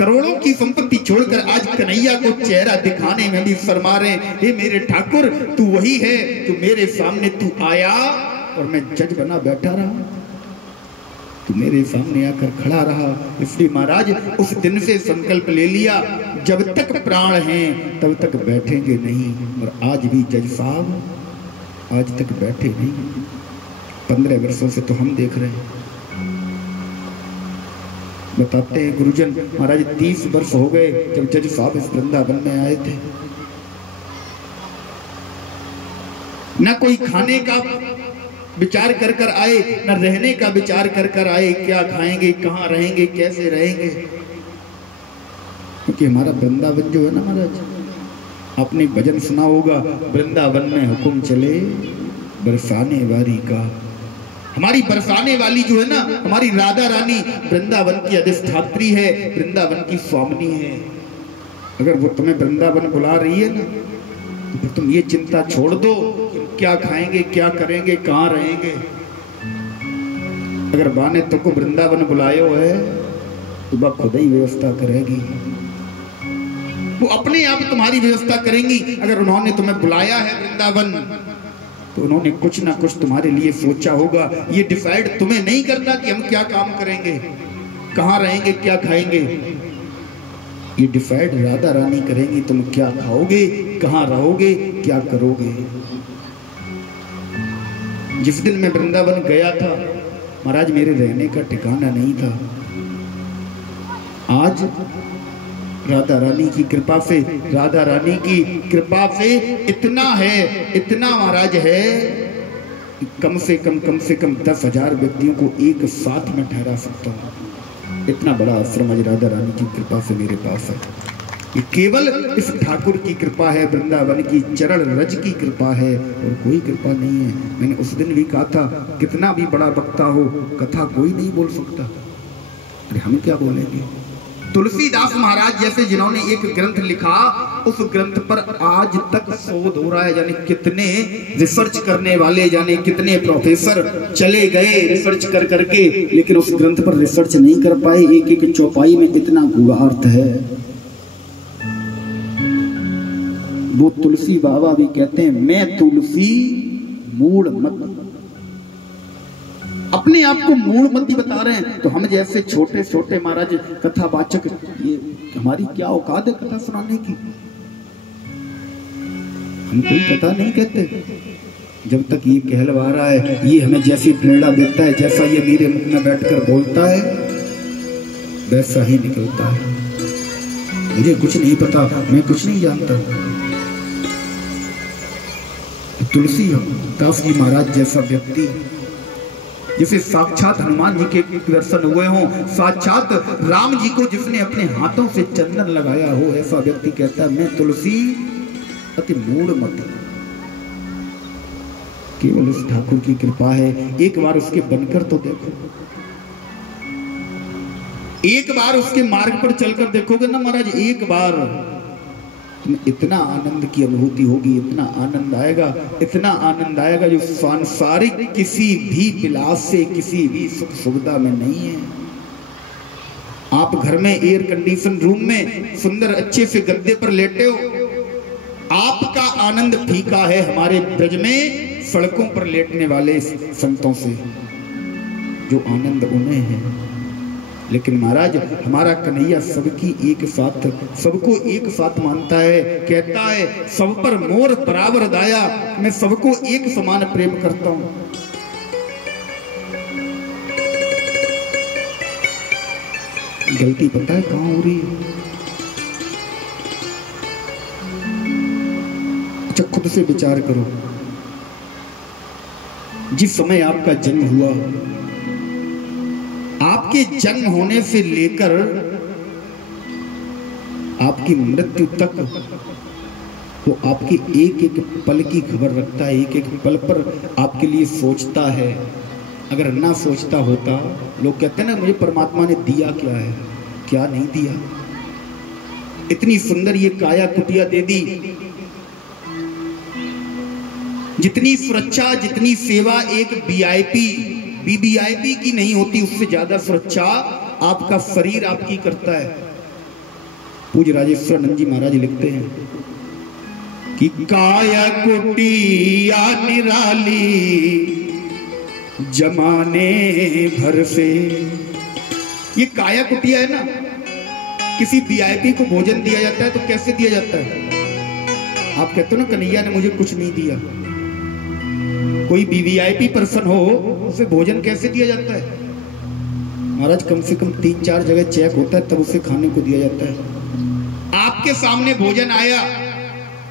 करोड़ों की संपत्ति छोड़कर आज कन्हैया को चेहरा दिखाने में भी शर्मा रहे। हे मेरे ठाकुर, तू वही है जो मेरे सामने तू आया और मैं जज बना बैठा रहा, तू मेरे सामने आकर खड़ा रहा। इसलिए महाराज उस दिन से संकल्प ले लिया, जब तक प्राण हैं तब तक बैठेंगे नहीं। और आज भी जज साहब आज तक बैठे नहीं। 15 वर्षों से तो हम देख रहे हैं। बताते हैं गुरुजन महाराज 30 वर्ष हो गए जब जज साहब इस वृंदावन में आए थे। न कोई खाने का विचार कर कर आए, न रहने का विचार कर कर आए, क्या खाएंगे, कहाँ रहेंगे, कैसे रहेंगे। क्योंकि हमारा वृंदावन जो है ना महाराज, आपने भजन सुना होगा, वृंदावन में हुक्म चले बरसाने वाली का। हमारी बरसाने वाली जो है ना, हमारी राधा रानी वृंदावन की अधिष्ठात्री है, वृंदावन की स्वामिनी है। अगर वो तुम्हें वृंदावन बुला रही है ना, तो फिर तुम ये चिंता छोड़ दो क्या खाएंगे, क्या करेंगे, कहाँ रहेंगे। अगर बा ने तुमको वृंदावन बुलायो है तो बा खुद ही व्यवस्था करेगी, वो अपने आप तुम्हारी व्यवस्था करेंगी। अगर उन्होंने तुम्हें बुलाया है वृंदावन तो उन्होंने कुछ ना कुछ तुम्हारे लिए सोचा होगा। ये डिसाइड तुम्हें नहीं करना कि हम क्या काम करेंगे, कहाँ रहेंगे, क्या खाएंगे। ये डिसाइड राधा रानी करेंगी, तुम क्या खाओगे, कहाँ रहोगे, क्या करोगे। जिस दिन मैं वृंदावन गया था महाराज, मेरे रहने का ठिकाना नहीं था। आज राधा रानी की कृपा से, राधा रानी की कृपा से इतना है, इतना महाराज है, कम से कम 10,000 व्यक्तियों को एक साथ में ठहरा सकता हूँ। इतना बड़ा आश्रम आज राधा रानी की कृपा से मेरे पास है। ये केवल इस ठाकुर की कृपा है, वृंदावन की चरण रज की कृपा है, और कोई कृपा नहीं है। मैंने उस दिन भी कहा था, कितना भी बड़ा वक्ता हो, कथा कोई नहीं बोल सकता। अरे हम क्या बोलेंगे। तुलसीदास महाराज जैसे जिन्होंने एक ग्रंथ लिखा, उस ग्रंथ पर आज तक शोध हो रहा है। जाने कितने रिसर्च करने वाले, जाने कितने प्रोफेसर चले गए रिसर्च कर करके, लेकिन उस ग्रंथ पर रिसर्च नहीं कर पाए। एक एक चौपाई में इतना गूढ़ार्थ है। वो तुलसी बाबा भी कहते हैं, मैं तुलसी मूल मत, अपने आप को मूलमती बता रहे हैं। तो हम जैसे छोटे छोटे महाराज कथावाचक, ये हमारी क्या औकात है कथा सुनाने की। हम कोई कथा नहीं कहते। जब तक ये कहलवा रहा है, ये हमें जैसी प्रेरणा देता है, जैसा ये मेरे मुख में बैठकर बोलता है, वैसा ही निकलता है। मुझे कुछ नहीं पता, मैं कुछ नहीं जानता। तुलसी दास जी महाराज जैसा व्यक्ति, जिसे साक्षात हनुमान जी के दर्शन हुए हों, साक्षात राम जी को जिसने अपने हाथों से चंदन लगाया हो, ऐसा व्यक्ति कहता है, मैं तुलसी अति मूढ़मति। केवल उस ठाकुर की कृपा है। एक बार उसके बनकर तो देखो, एक बार उसके मार्ग पर चलकर देखोगे ना महाराज, एक बार इतना आनंद की अनुभूति होगी, इतना आनंद आएगा, इतना आनंद आएगा जो सांसारिक किसी भी विलास से, किसी भी सुख सुविधा में नहीं है। आप घर में एयर कंडीशन रूम में सुंदर अच्छे से गद्दे पर लेटे हो, आपका आनंद फीका है हमारे ब्रज में सड़कों पर लेटने वाले संतों से, जो आनंद उन्हें है। लेकिन महाराज हमारा कन्हैया सबकी एक साथ, सबको एक साथ मानता है, कहता है सब पर मोर बराबर दाया, मैं सबको एक समान प्रेम करता हूं। गलती पता है कहां हो रही है? अच्छा खुद से विचार करो। जिस समय आपका जन्म हुआ, आपके जन्म होने से लेकर आपकी मृत्यु तक वो आपके एक एक पल की खबर रखता है, एक एक पल पर आपके लिए सोचता है। अगर ना सोचता होता, लोग कहते हैं ना मुझे परमात्मा ने दिया क्या है, क्या नहीं दिया। इतनी सुंदर ये काया कुटिया दे दी, जितनी सुरक्षा, जितनी सेवा एक वीआईपी वीवीआईपी की नहीं होती, उससे ज्यादा सुरक्षा आपका शरीर आपकी करता है। पूज्य राजेश्वरानंद जी महाराज लिखते हैं कि काया कुटिया निराली जमाने भर से। ये काया कुटिया है ना, किसी वीआईपी को भोजन दिया जाता है तो कैसे दिया जाता है? आप कहते हो ना कन्हैया ने मुझे कुछ नहीं दिया। कोई वीवीआईपी पर्सन हो उसे भोजन कैसे दिया जाता है? महाराज कम से कम 3-4 जगह चेक होता है तब उसे खाने को दिया जाता है। आपके सामने भोजन आया,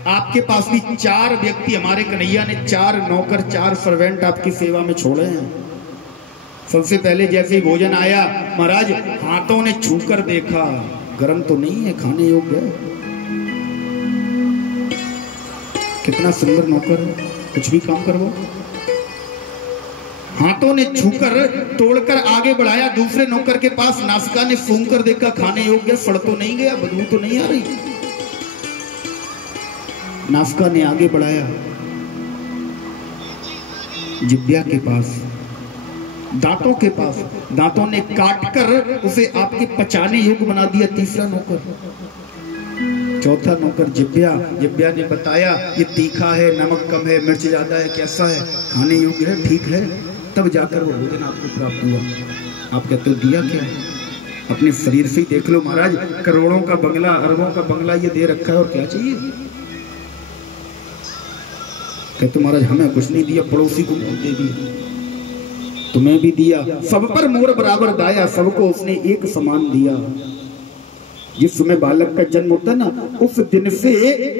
आपके पास भी 4 व्यक्ति, हमारे कन्हैया ने 4 नौकर 4 सर्वेंट आपकी सेवा में छोड़े हैं। सबसे पहले जैसे ही भोजन आया महाराज हाथों ने छूकर देखा, गर्म तो नहीं है, खाने योग्य है। कितना सुंदर नौकर, कुछ भी काम करवाओ। हाथों ने छूकर तोड़कर आगे बढ़ाया, दूसरे नौकर के पास नासिका ने सूंघ कर देखा, खाने योग्य, सड़ तो नहीं गया, बदबू तो नहीं आ रही। नासिका ने आगे बढ़ाया, जिब्या के पास, दांतों के पास, दांतों ने काटकर उसे आपके पचाने योग्य बना दिया। तीसरा नौकर, चौथा नौकर जिब्या, जिब्या ने बताया ये तीखा है, नमक कम है, मिर्च ज्यादा है, कैसा है, खाने योग्य है, ठीक है। तब जाकर वो भोजन आपको प्राप्त हुआ। आप कहते हो दिया क्या? अपने शरीर से ही देख लो महाराज, करोड़ों का बंगला, अरबों का बंगला ये दे रखा है और क्या चाहिए? कहते महाराज हमें कुछ नहीं दिया, पड़ोसी को दे दिया, तुम्हें भी दिया, सब पर मोर बराबर दाया, सबको उसने एक समान दिया। जिस समय बालक का जन्म होता है ना, उस दिन से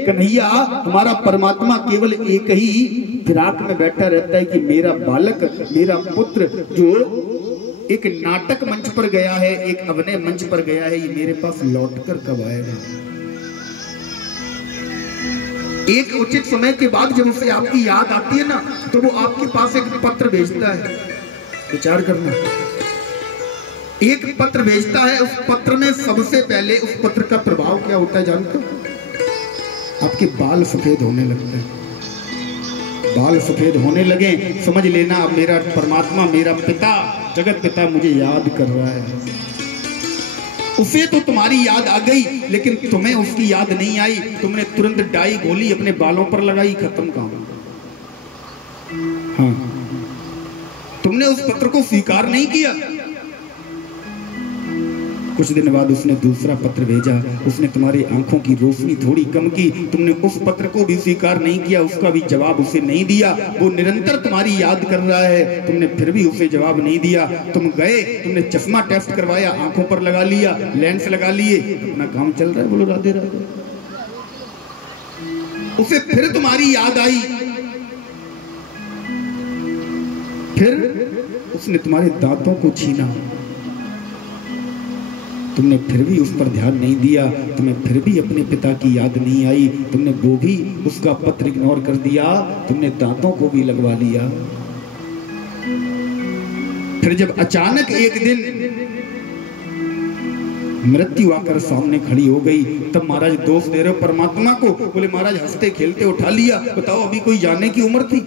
कन्हैया हमारा परमात्मा केवल एक ही फिराक में बैठा रहता है कि मेरा बालक, मेरा पुत्र जो एक नाटक मंच पर गया है, एक अभिनय मंच पर गया है, ये मेरे पास लौटकर कब आएगा। एक उचित समय के बाद जब उसे आपकी याद आती है ना, तो वो आपके पास एक पत्र भेजता है। विचार करना, एक पत्र भेजता है, उस पत्र में सबसे पहले उस पत्र का प्रभाव क्या होता है जानते हो? आपके बाल सफेद होने लगते हैं। बाल सफेद होने लगे, समझ लेना अब मेरा परमात्मा, मेरा पिता, जगत पिता मुझे याद कर रहा है। उसे तो तुम्हारी याद आ गई, लेकिन तुम्हें उसकी याद नहीं आई। तुमने तुरंत डाई गोली अपने बालों पर लगाई, खत्म काम। हाँ, तुमने उस पत्र को स्वीकार नहीं किया। कुछ दिन बाद उसने दूसरा पत्र भेजा, उसने तुम्हारी आंखों की रोशनी थोड़ी कम की, तुमने उस पत्र को भी स्वीकार नहीं किया, उसका भी जवाब उसे नहीं दिया। वो निरंतर तुम्हारी याद कर रहा है, तुमने फिर भी उसे जवाब नहीं दिया। तुम गए, तुमने चश्मा टेस्ट करवाया, आंखों पर लगा लिया, लेंस लगा लिए, अपना काम चल रहा है, बोलो राधे राधे। उसे फिर तुम्हारी याद आई, फिर उसने तुम्हारे दांतों को छीना, तुमने फिर भी उस पर ध्यान नहीं दिया, तुम्हें फिर भी अपने पिता की याद नहीं आई, तुमने वो भी उसका पत्र इग्नोर कर दिया, तुमने दांतों को भी लगवा लिया। फिर जब अचानक एक दिन मृत्यु आकर सामने खड़ी हो गई, तब महाराज दोष दे रहे हो परमात्मा को। बोले महाराज हंसते खेलते उठा लिया, बताओ अभी कोई जाने की उम्र थी?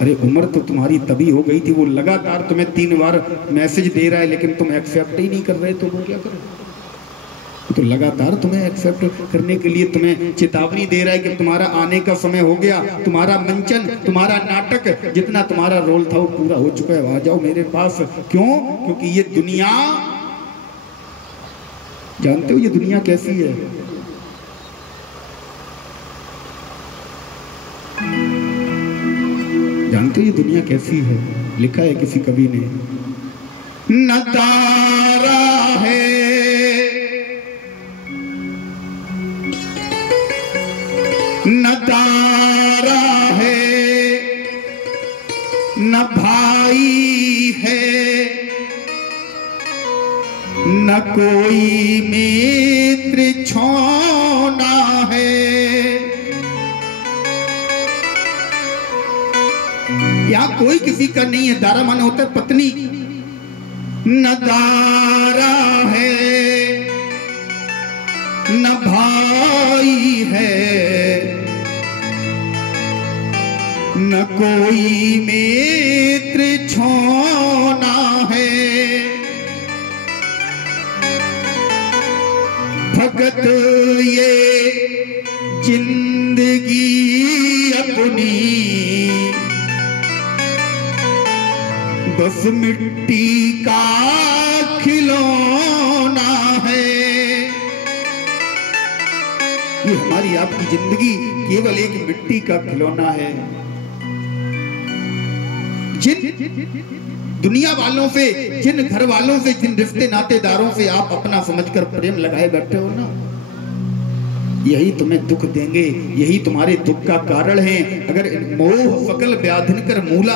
अरे उम्र तो तुम्हारी तभी हो गई थी, वो लगातार तुम्हें 3 बार मैसेज दे रहा है, लेकिन तुम एक्सेप्ट ही नहीं कर रहे, तो वो क्या करो? तो लगातार तुम्हें एक्सेप्ट करने के लिए तुम्हें चेतावनी दे रहा है कि तुम्हारा आने का समय हो गया, तुम्हारा मंचन, तुम्हारा नाटक, जितना तुम्हारा रोल था वो पूरा हो चुका है, आ जाओ मेरे पास। क्यों? क्योंकि ये दुनिया, जानते हो ये दुनिया कैसी है? जानते हो ये दुनिया कैसी है? लिखा है किसी कवि ने, न तारा है न तारा है, न भाई है, न कोई मित्र छोना है। यहाँ कोई किसी का नहीं है। दारा माने होता है पत्नी। न दारा है न भाई है, न कोई मित्र छोना है। भगत ये जिंदगी अपनी बस मिट्टी का खिलौना है। ये हमारी आपकी जिंदगी केवल एक मिट्टी का खिलौना है। जिन दुनिया वालों से, जिन घर वालों से, जिन रिश्ते नातेदारों से आप अपना समझकर प्रेम लगाए बैठे हो ना, यही तुम्हें दुख देंगे, यही तुम्हारे दुख का कारण है। अगर मोह सकल व्याधिन कर मूला,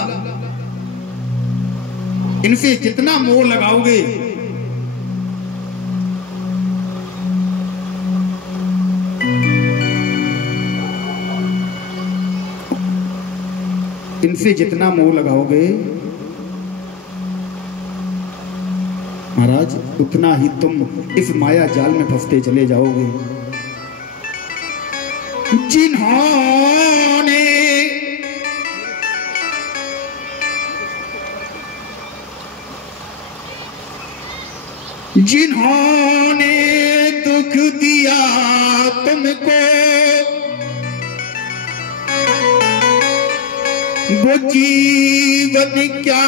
इनसे जितना मोह लगाओगे इनसे जितना मोह लगाओगे महाराज, उतना ही तुम इस माया जाल में फंसते चले जाओगे। जिन्होंने दुख दिया तुमको, वो जीवन क्या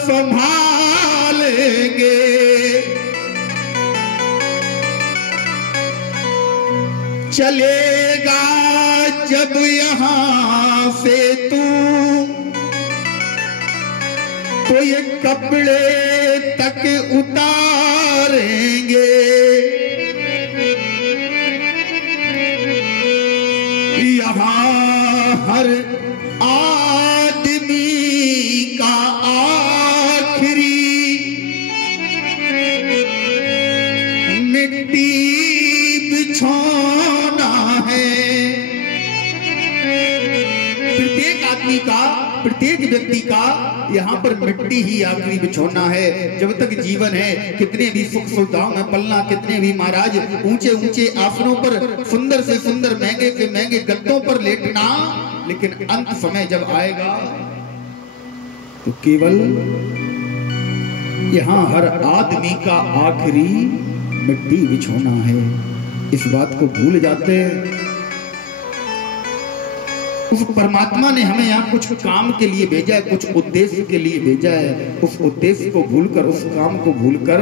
संभालेंगे। चलेगा जब यहाँ से तू, तो ये कपड़े तक उतारेंगे। यहाँ हर आदमी का आखिरी मिट्टी बिछोना है। प्रत्येक आदमी का, प्रत्येक व्यक्ति का यहाँ पर मिट्टी ही आखिरी बिछोना है। जब तक जीवन है, कितने भी सुख सुविधाओं में पलना, कितने भी महाराज ऊंचे ऊंचे आसनों पर, सुंदर से सुंदर, महंगे से महंगे गद्दों पर लेटना, लेकिन अंत समय जब आएगा तो केवल यहाँ हर आदमी का आखिरी मिट्टी बिछोना है। इस बात को भूल जाते हैं। उस परमात्मा ने हमें यहाँ कुछ काम के लिए भेजा है, कुछ उद्देश्य के लिए भेजा है। उस उद्देश्य को भूलकर, उस काम को भूलकर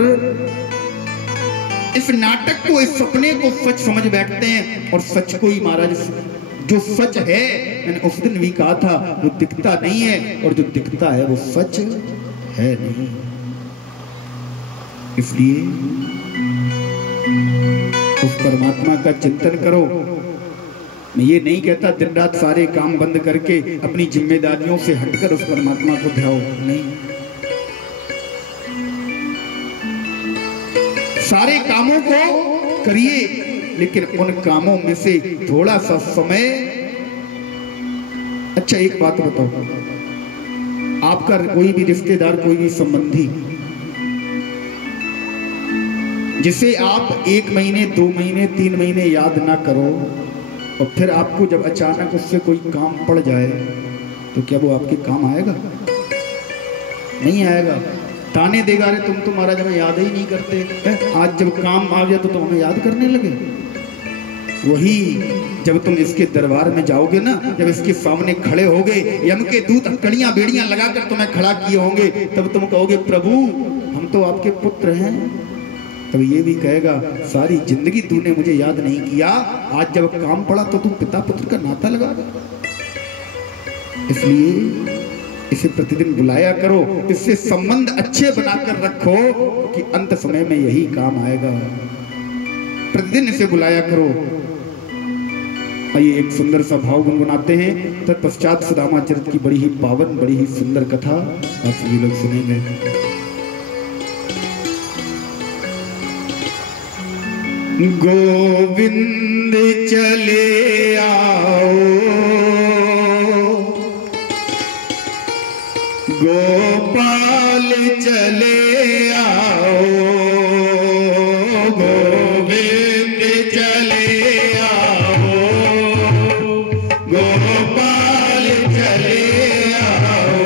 इस नाटक को, इस सपने को सच समझ बैठते हैं। और सच को ही महाराज, जो सच है, मैंने उस दिन भी कहा था, वो दिखता नहीं है, और जो दिखता है वो सच है नहीं। इसलिए उस परमात्मा का चिंतन करो। मैं ये नहीं कहता दिन रात सारे काम बंद करके अपनी जिम्मेदारियों से हटकर उस परमात्मा को ध्याओ, नहीं। सारे कामों को करिए, लेकिन उन कामों में से थोड़ा सा समय। अच्छा एक बात बताओ, आपका कोई भी रिश्तेदार, कोई भी संबंधी जिसे आप 1 महीने, 2 महीने, 3 महीने याद ना करो, और फिर आपको जब अचानक उससे कोई काम पड़ जाए, तो क्या वो आपके काम आएगा? नहीं आएगा। ताने देगा, अरे तुम तो महाराज हमें याद ही नहीं करते। आज जब काम आ गया तो तुम हमें याद करने लगे। वही जब तुम इसके दरबार में जाओगे ना, जब इसके सामने खड़े होगे, यम के दूत कड़ियां बेड़ियां लगाकर तुम्हें खड़ा किए होंगे, तब तुम कहोगे प्रभु हम तो आपके पुत्र हैं। तब ये भी कहेगा सारी जिंदगी तूने मुझे याद नहीं किया, आज जब काम पड़ा तो तू पिता पुत्र का नाता लगा। इसलिए इसे प्रतिदिन बुलाया करो, इससे संबंध अच्छे बनाकर रखो, कि अंत समय में यही काम आएगा। प्रतिदिन इसे बुलाया करो। आइए एक सुंदर सा भाव गुनगुनाते हैं, तत्पश्चात सुदामा चरित की बड़ी ही पावन, बड़ी ही सुंदर कथा आप सभी लोग सुनेंगे। गोविंद चले आओ, गोपाल चले आओ, गोविंद चले आओ, गोपाल चले आओ।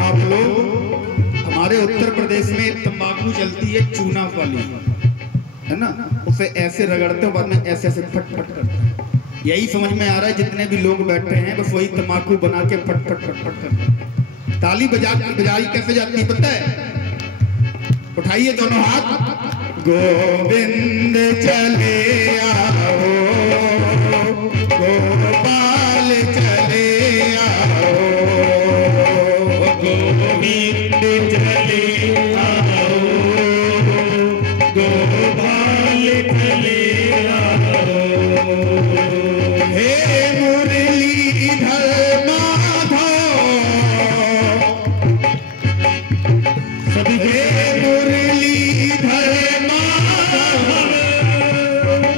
आप लोग हमारे उत्तर प्रदेश में तंबाकू चलती है चूना वाली, है ना, उसे ऐसे रगड़ते हो, बाद में ऐसे ऐसे फट फट करते हैं। यही समझ में आ रहा है जितने भी लोग बैठे हैं बस वही तंबाकू बना के फट फट फट फट करते हैं। ताली बजाई कैसे जाती है पता है? उठाइए दोनों हाथ, गोविंद चले आओ, गोपाल चले आओ, गोविंद चले आओ, गोपाल चले आओ, हे मुरलीधर माधव, सभी हे मुरलीधर माधव,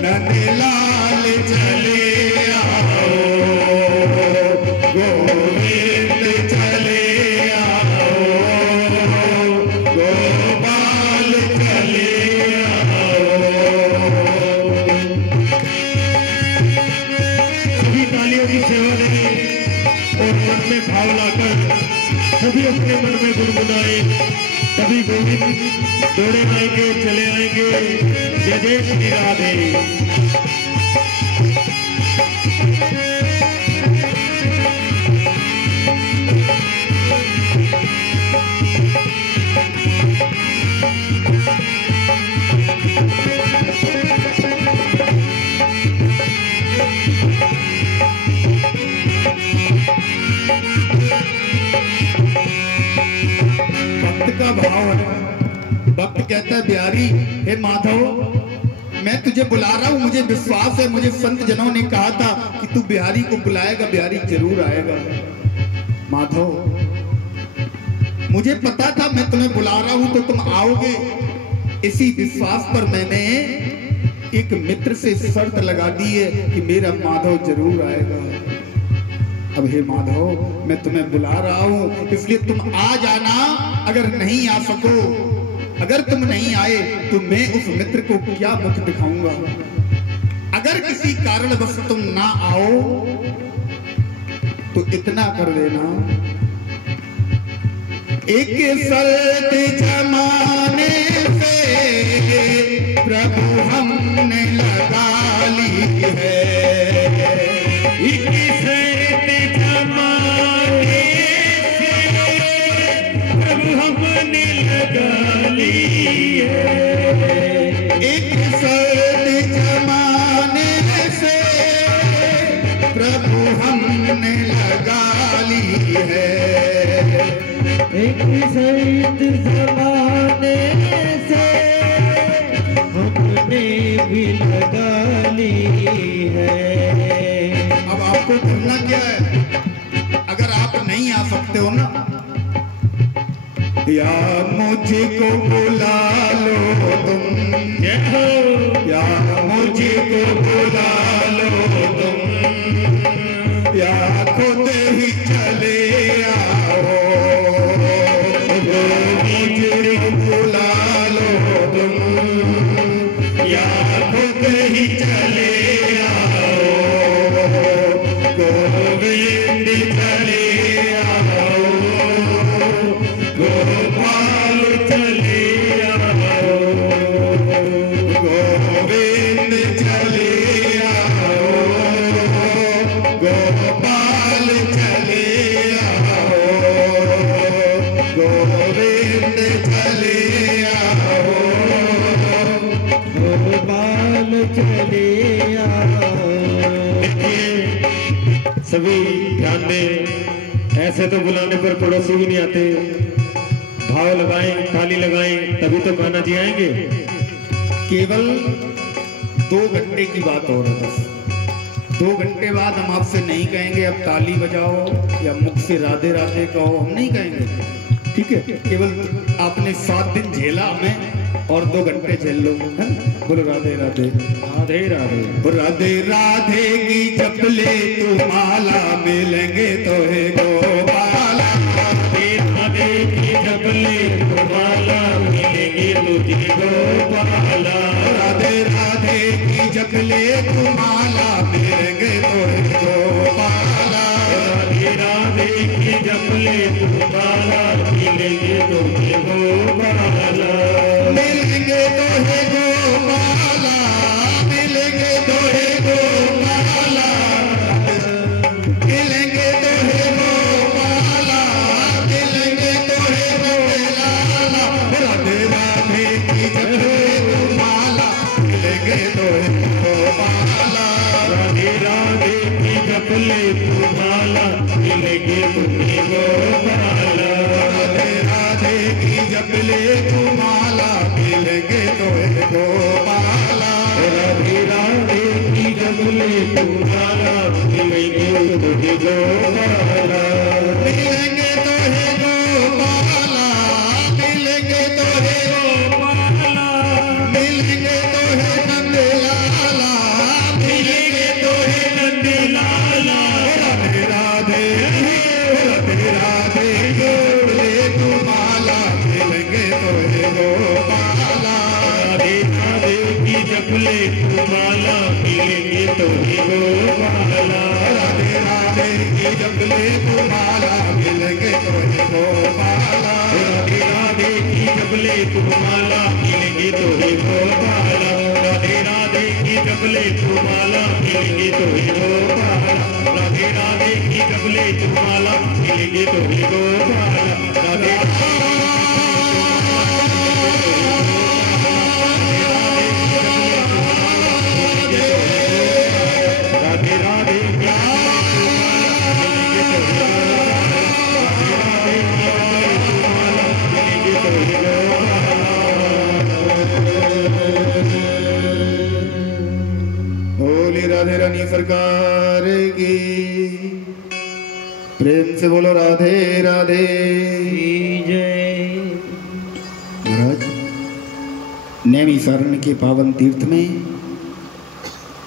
नंदलाल चले आओ, गोविंद चले आओ, गोपाल चले आओ। सभी तालियों की सेवा दें और मन में भाव लाकर सभी अपने मन में गुनगुनाए, तभी गोविंद दौड़े आएंगे, चले आएंगे। जय जय श्री राधे। भक्त का भाव है, भक्त कहता है बिहारी हे माधव, मैं तुझे बुला रहा हूं, मुझे विश्वास है, मुझे संत जनों ने कहा था कि तू बिहारी को बुलाएगा, बिहारी जरूर आएगा। माधव मुझे पता था मैं तुम्हें बुला रहा हूं तो तुम आओगे, इसी विश्वास पर मैंने एक मित्र से शर्त लगा दी है कि मेरा माधव जरूर आएगा। अब हे माधव मैं तुम्हें बुला रहा हूं इसलिए तुम आ जाना। अगर नहीं आ सको, अगर तुम नहीं आए तो मैं उस मित्र को क्या मुख दिखाऊंगा। अगर किसी कारणवश तुम ना आओ तो इतना कर देना, एक शर्त जमाने से प्रभु हमने लगा ली है, एक शर्त जमाने से प्रभु हमने लगा ली है, एक शर्त जमाने से प्रभु हमने लगा ली है, एक शर्त जमाने से हमने भी लगा ली है। अब आपको करना क्या है, अगर आप नहीं आ सकते हो ना, या मुझको बुला लो तुम, या मुझको बुला लो तुम, या खुद ही चले आओ, मुझको बुला लो तुम, या खुद ही चले आओ, गोविंद चले आओ, गोपाल चले आओ, गोविंद चले आओ, गोपाल चले आओ, गोविंद चले आओ, गोपाल चले आओ। सभी ध्यान दें, ऐसे तो बुलाने पर पड़ोसी भी नहीं आते। भाव लगाएं, ताली लगाएं, तभी तो कान्हा जी आएंगे। केवल 2 घंटे की बात हो रहा है, बस 2 घंटे बाद हम आपसे नहीं कहेंगे अब ताली बजाओ या मुख से राधे राधे कहो, हम नहीं कहेंगे, ठीक है। केवल आपने 7 दिन झेला हमें और 2 घंटे झेल लो, है ना? बोलो राधे राधे, राधे राधे, राधे राधे की जपले तू माला, मिलेंगे तो है गोपाला, राधे राधे की जपले तू माला, मिलेंगे तुझे गोपाला, राधे राधे की जपले तू माला, मिलेंगे तो है गोपाला, राधे राधे की जपले तुम्हारा मिलेंगे तुम्हें गोपाला मिलेंगे तो है गोपाला मिलेंगे तो है गोपाला मिलेंगे तो है गोपाला मिलेंगे तो है गोपाला राधे राधे की जपले तुम्हारा मिलेंगे तो है गोपाला राधे राधे की जपले तुम्हारा मिलेंगे तुम्हें गोपाला राधे राधे की जपले तुम्हारा मिलेंगे तो है गोपाला राधे राधे की जपले तुम्हारा मिलेंगे तुम्हें गोपाला मिलेंगे तो है गोपाला मिलेंगे तो है गोपाला मिलेंगे तो है नंदलाला मिलेंगे तो है नंदलाला राधे राधे राधे राधे गोले तुम्हारा मिलेंगे तो है गोपाला राधे राधे की जपले तुम्हारा मिलेंगे तुम्हें गोपाला राधे राधे की जपले तुम्हारा मिलेंगे तो है गोपाला राधे राधे की जपले तुम्हारा मिलेंगे तुम्हें गोपाला राधे राधे की जपले तुम्हारा मिलेंगे तुम्हें गोपाला राधे राधे की जपले तुम्हारा मिलेंगे तुम्हें गोपाला राधे राधे राधे की बोली राधे रानी सरकार की प्रेम से बोलो राधे राधे जय। महाराज नैमिषारण्य के पावन तीर्थ में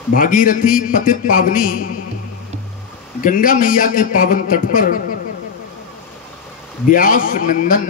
भागीरथी पतित पावनी गंगा मैया के पावन तट पर व्यास नंदन